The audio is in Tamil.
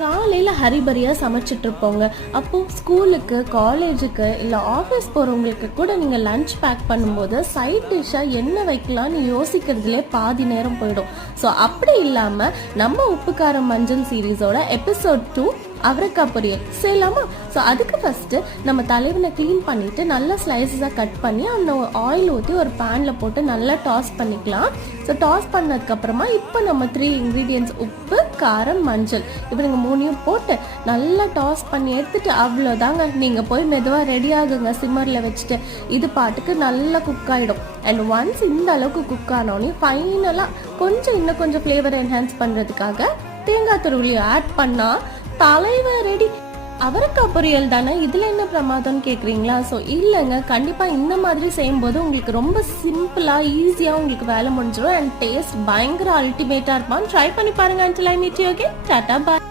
காலையில் ஹரிபரியாக சமைச்சிட்டு இருப்போங்க. அப்போது ஸ்கூலுக்கு, காலேஜுக்கு இல்லை ஆஃபீஸ் போகிறவங்களுக்கு கூட நீங்கள் லஞ்ச் பேக் பண்ணும்போது சைட் டிஷ்ஷாக என்ன வைக்கலான்னு யோசிக்கிறதுலே பாதி நேரம் போயிடும். ஸோ அப்படி இல்லாமல் நம்ம உப்பு காரம் மஞ்சள் சீரீஸோட எபிசோட் 2 அவரைக்காய் பொரியல் செய்யலாமா? ஸோ அதுக்கு ஃபஸ்ட்டு நம்ம தலைவனை க்ளீன் பண்ணிவிட்டு நல்லா ஸ்லைசஸாக கட் பண்ணி அந்த ஆயில் ஊற்றி ஒரு பேனில் போட்டு நல்லா டாஸ் பண்ணிக்கலாம். ஸோ டாஸ் பண்ணதுக்கப்புறமா இப்போ நம்ம 3 இன்க்ரீடியன்ட்ஸ் உப்பு, காரம், மஞ்சள் இப்போ நீங்கள் 3 போட்டு நல்லா டாஸ் பண்ணி எடுத்துகிட்டு அவ்வளோதாங்க. நீங்கள் போய் மெதுவாக ரெடி ஆகுங்க சிம்மரில் வச்சுட்டு. இது பாட்டுக்கு நல்லா குக் ஆகிடும். அண்ட் ஒன்ஸ் இந்த அளவுக்கு குக் ஆனோடனே ஃபைனலாக இன்னும் கொஞ்சம் ஃப்ளேவர் என்ஹான்ஸ் பண்ணுறதுக்காக தேங்காய் துருவியை ஆட் பண்ணால் தலைவர் ரெடி. அவரைக்காய் பொரியல் தானே, இதில் என்ன பிரமாதம்னு கேட்குறீங்களா? ஸோ இல்லைங்க, கண்டிப்பாக இந்த மாதிரி செய்யும்போது உங்களுக்கு ரொம்ப சிம்பிளாக ஈஸியாக உங்களுக்கு வேலை முடிஞ்சிடும். அண்ட் டேஸ்ட் பயங்கர அல்டிமேட்டாக இருப்பான். ட்ரை பண்ணி பாருங்க. until I meet you again. Tata, bye.